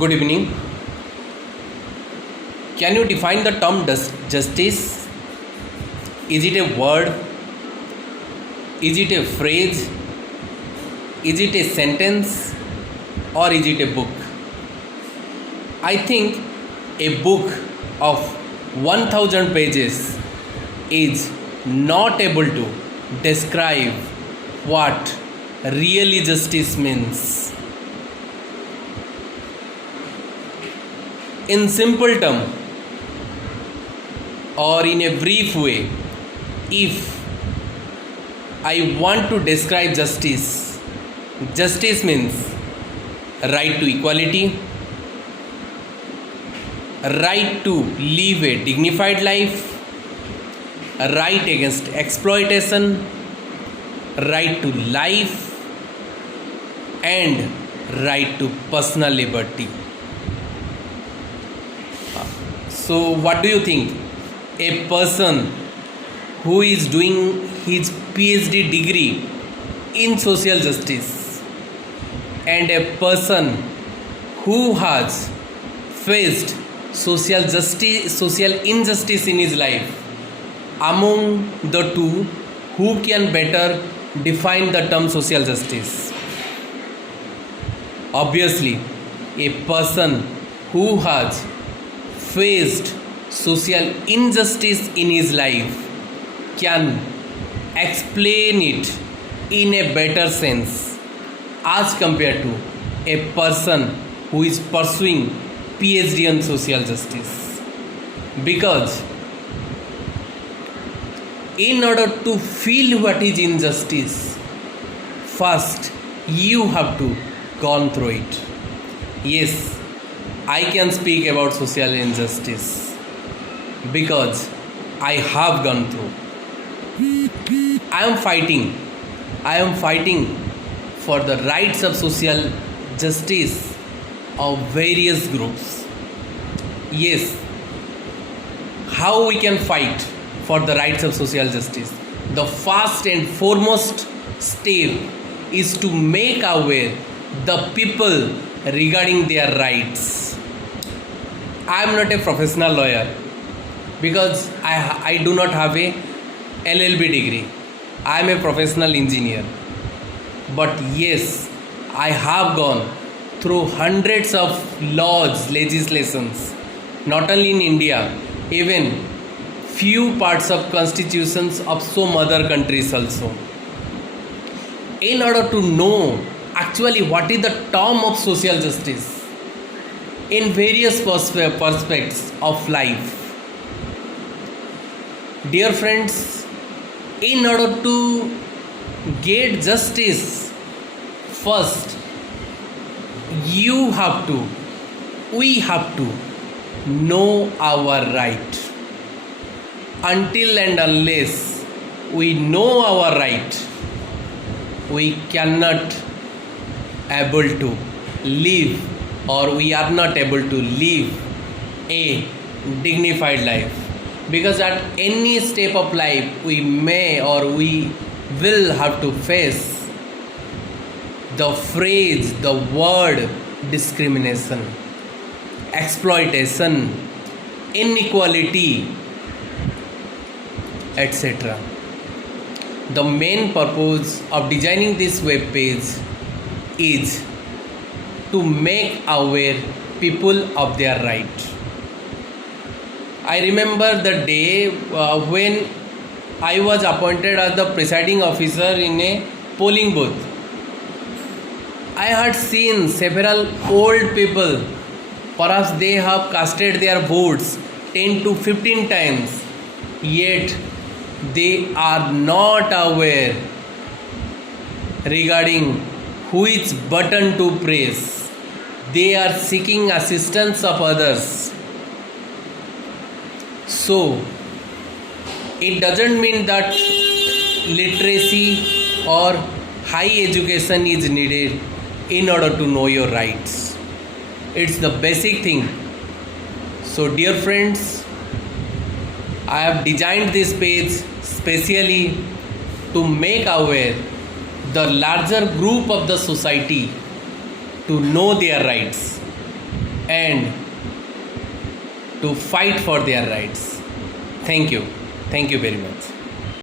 Good evening. Can you define the term justice? Is it a word? Is it a phrase? Is it a sentence? Or is it a book? I think a book of 1000 pages is not able to describe what really justice means. In simple term or in a brief way, if I want to describe justice, justice means right to equality, right to live a dignified life, right against exploitation, right to life, and right to personal liberty. So, what do you think? A person who is doing his PhD degree in social justice and a person who has faced social injustice in his life, among the two, who can better define the term social justice? Obviously, a person who has faced social injustice in his life can explain it in a better sense as compared to a person who is pursuing PhD on social justice. Because in order to feel what is injustice, first you have to gone through it. Yes, I can speak about social injustice because I have gone through. I am fighting for the rights of social justice of various groups. Yes, how we can fight for the rights of social justice? The first and foremost step is to make aware the people regarding their rights. I am not a professional lawyer because I do not have a LLB degree. I am a professional engineer. But yes, I have gone through hundreds of laws, legislations, not only in India, even few parts of constitutions of some other countries also. In order to know actually what is the term of social justice in various perspectives of life. Dear friends, in order to get justice, first we have to know our right. Until and unless we know our right, we cannot able to live, or we are not able to live a dignified life. Because at any step of life we may or we will have to face the phrase, the word discrimination, exploitation, inequality, etc. The main purpose of designing this web page is to make aware people of their right. I remember the day when I was appointed as the presiding officer in a polling booth. I had seen several old people, perhaps they have casted their votes 10 to 15 times, yet they are not aware regarding which button to press. They are seeking assistance of others. So, it doesn't mean that literacy or high education is needed in order to know your rights. It's the basic thing. So, dear friends, I have designed this page specially to make aware the larger group of the society to know their rights. and to fight for their rights. Thank you very much.